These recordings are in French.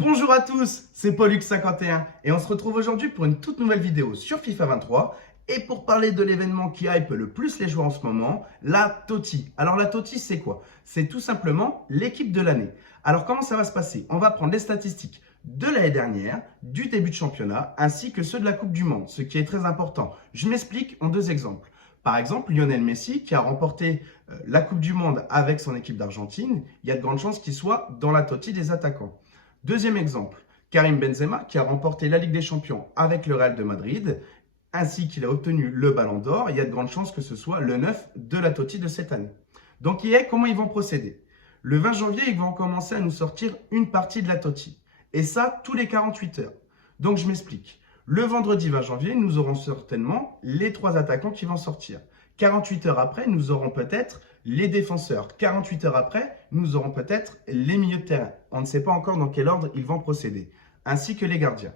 Bonjour à tous, c'est Pollux51 et on se retrouve aujourd'hui pour une toute nouvelle vidéo sur FIFA 23 et pour parler de l'événement qui hype le plus les joueurs en ce moment, la TOTY. Alors la TOTY c'est quoi? C'est tout simplement l'équipe de l'année. Alors comment ça va se passer? On va prendre les statistiques de l'année dernière, du début de championnat ainsi que ceux de la Coupe du Monde, ce qui est très important. Je m'explique en deux exemples. Par exemple, Lionel Messi qui a remporté la Coupe du Monde avec son équipe d'Argentine, il y a de grandes chances qu'il soit dans la TOTY des attaquants. Deuxième exemple, Karim Benzema qui a remporté la Ligue des Champions avec le Real de Madrid, ainsi qu'il a obtenu le Ballon d'Or. Il y a de grandes chances que ce soit le 9 de la TOTY de cette année. Donc, comment ils vont procéder? Le 20 janvier, ils vont commencer à nous sortir une partie de la TOTY. Et ça, tous les 48 heures. Donc, je m'explique. Le vendredi 20 janvier, nous aurons certainement les 3 attaquants qui vont sortir. 48 heures après, nous aurons peut-être les défenseurs. 48 heures après, nous aurons peut-être les milieux de terrain. On ne sait pas encore dans quel ordre ils vont procéder, ainsi que les gardiens.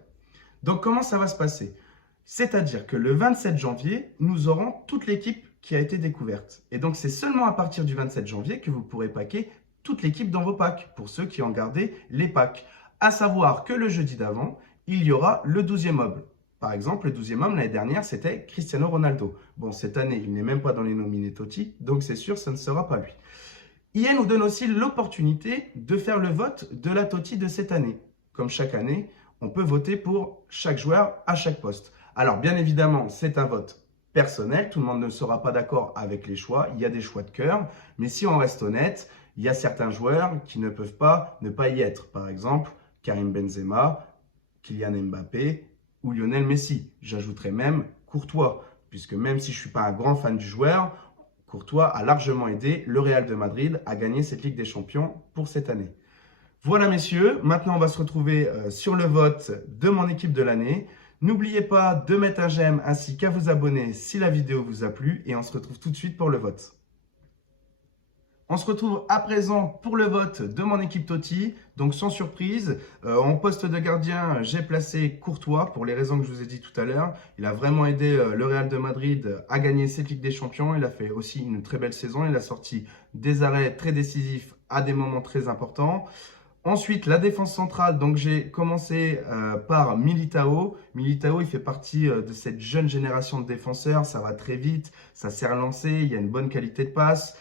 Donc, comment ça va se passer? C'est-à-dire que le 27 janvier, nous aurons toute l'équipe qui a été découverte. Et donc, c'est seulement à partir du 27 janvier que vous pourrez packer toute l'équipe dans vos packs, pour ceux qui ont gardé les packs. À savoir que le jeudi d'avant, il y aura le 12e homme. Par exemple, le 12e homme, l'année dernière, c'était Cristiano Ronaldo. Bon, cette année, il n'est même pas dans les nominés TOTY, donc c'est sûr, ça ne sera pas lui. EA nous donne aussi l'opportunité de faire le vote de la TOTY de cette année. Comme chaque année, on peut voter pour chaque joueur à chaque poste. Alors, bien évidemment, c'est un vote personnel. Tout le monde ne sera pas d'accord avec les choix. Il y a des choix de cœur. Mais si on reste honnête, il y a certains joueurs qui ne peuvent pas ne pas y être. Par exemple, Karim Benzema, Kylian Mbappé ou Lionel Messi. J'ajouterai même Courtois, puisque même si je ne suis pas un grand fan du joueur, Courtois a largement aidé le Real de Madrid à gagner cette Ligue des Champions pour cette année. Voilà messieurs, maintenant on va se retrouver sur le vote de mon équipe de l'année. N'oubliez pas de mettre un j'aime ainsi qu'à vous abonner si la vidéo vous a plu et on se retrouve tout de suite pour le vote. On se retrouve à présent pour le vote de mon équipe TOTY. Donc sans surprise, en poste de gardien, j'ai placé Courtois pour les raisons que je vous ai dit tout à l'heure. Il a vraiment aidé le Real de Madrid à gagner cette Ligue des Champions. Il a fait aussi une très belle saison. Il a sorti des arrêts très décisifs à des moments très importants. Ensuite, la défense centrale, donc j'ai commencé par Militao. Militao, il fait partie de cette jeune génération de défenseurs. Ça va très vite, ça sert lancé, il y a une bonne qualité de passe.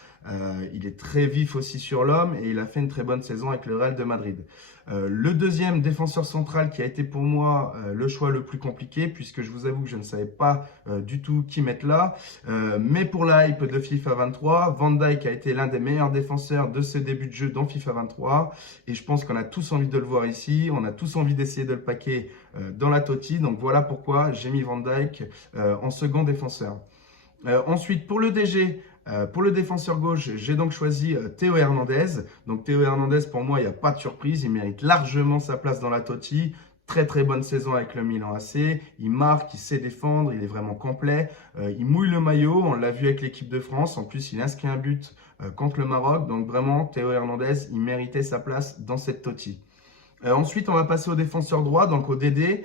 Il est très vif aussi sur l'homme et il a fait une très bonne saison avec le Real de Madrid. Le deuxième défenseur central qui a été pour moi le choix le plus compliqué puisque je vous avoue que je ne savais pas du tout qui mettre là. Mais pour la hype de FIFA 23, Van Dijk a été l'un des meilleurs défenseurs de ce début de jeu dans FIFA 23 et je pense qu'on a tous envie de le voir ici. On a tous envie d'essayer de le packer dans la TOTY. Donc voilà pourquoi j'ai mis Van Dijk en second défenseur. Ensuite, pour le DG, pour le défenseur gauche, j'ai donc choisi Théo Hernandez. Donc Théo Hernandez, pour moi, il n'y a pas de surprise. Il mérite largement sa place dans la TOTY. Très très bonne saison avec le Milan AC. Il marque, il sait défendre, il est vraiment complet. Il mouille le maillot, on l'a vu avec l'équipe de France. En plus, il inscrit un but contre le Maroc. Donc vraiment, Théo Hernandez, il méritait sa place dans cette TOTY. Ensuite, on va passer au défenseur droit, donc au DD.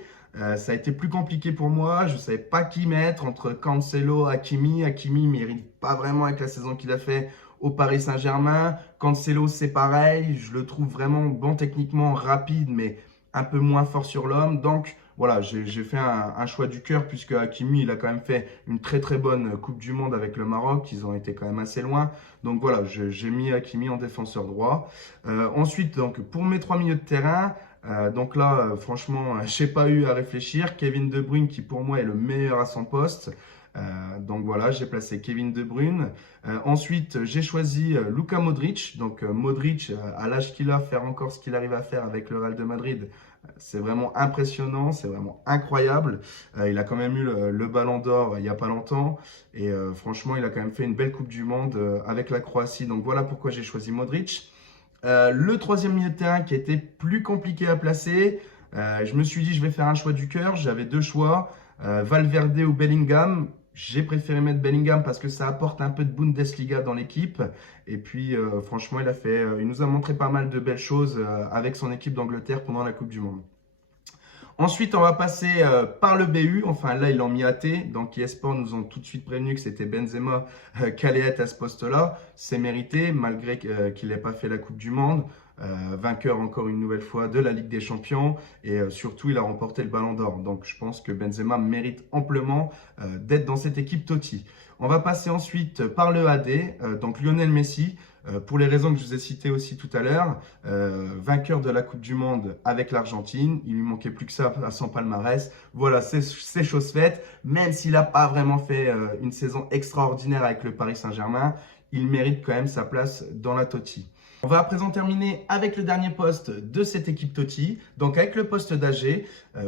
Ça a été plus compliqué pour moi. Je ne savais pas qui mettre entre Cancelo, Hakimi. Hakimi ne mérite pas vraiment avec la saison qu'il a fait au Paris Saint-Germain. Cancelo, c'est pareil. Je le trouve vraiment bon techniquement, rapide, mais un peu moins fort sur l'homme. Donc voilà, j'ai fait un choix du cœur puisque Hakimi, il a quand même fait une très très bonne Coupe du Monde avec le Maroc. Ils ont été quand même assez loin. Donc voilà, j'ai mis Hakimi en défenseur droit. Ensuite, donc, pour mes 3 milieux de terrain, donc là, franchement, je n'ai pas eu à réfléchir. Kevin De Bruyne qui pour moi est le meilleur à son poste. Donc voilà, j'ai placé Kevin De Bruyne. Ensuite, j'ai choisi Luka Modric. Donc Modric, à l'âge qu'il a, faire encore ce qu'il arrive à faire avec le Real de Madrid, c'est vraiment impressionnant, c'est vraiment incroyable. Il a quand même eu le Ballon d'Or il n'y a pas longtemps. Et franchement, il a quand même fait une belle Coupe du Monde avec la Croatie. Donc voilà pourquoi j'ai choisi Modric. Le troisième milieu de terrain qui était plus compliqué à placer, je me suis dit je vais faire un choix du cœur. J'avais deux choix, Valverde ou Bellingham. J'ai préféré mettre Bellingham parce que ça apporte un peu de Bundesliga dans l'équipe. Et puis franchement, il nous a montré pas mal de belles choses avec son équipe d'Angleterre pendant la Coupe du Monde. Ensuite, on va passer par le BU. Enfin, là, ils l'ont mis AT. Donc, eSport nous ont tout de suite prévenu que c'était Benzema qui allait être à ce poste-là. C'est mérité, malgré qu'il n'ait pas fait la Coupe du Monde. vainqueur encore une nouvelle fois de la Ligue des Champions et surtout il a remporté le Ballon d'Or. Donc je pense que Benzema mérite amplement d'être dans cette équipe Totti. On va passer ensuite par le AD, donc Lionel Messi. Pour les raisons que je vous ai citées aussi tout à l'heure, vainqueur de la Coupe du Monde avec l'Argentine, il lui manquait plus que ça à son palmarès. Voilà, c'est chose faite. Même s'il n'a pas vraiment fait une saison extraordinaire avec le Paris Saint-Germain, il mérite quand même sa place dans la Totti. On va à présent terminer avec le dernier poste de cette équipe Totti, donc avec le poste d'AG,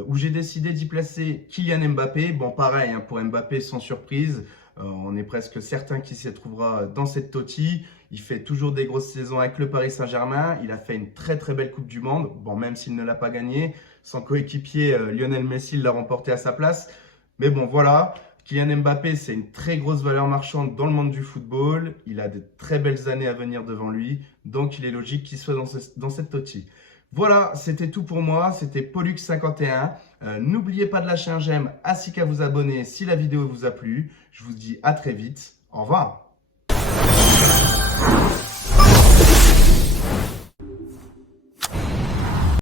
où j'ai décidé d'y placer Kylian Mbappé. Bon, pareil, hein, pour Mbappé, sans surprise, on est presque certain qu'il s'y trouvera dans cette Totti. Il fait toujours des grosses saisons avec le Paris Saint-Germain. Il a fait une très très belle Coupe du Monde. Bon, même s'il ne l'a pas gagnée, son coéquipier Lionel Messi l'a remporté à sa place. Mais bon, voilà. Kylian Mbappé, c'est une très grosse valeur marchande dans le monde du football. Il a de très belles années à venir devant lui. Donc, il est logique qu'il soit dans cette Totti. Voilà, c'était tout pour moi. C'était Pollux51. N'oubliez pas de lâcher un j'aime ainsi qu'à vous abonner si la vidéo vous a plu. Je vous dis à très vite. Au revoir.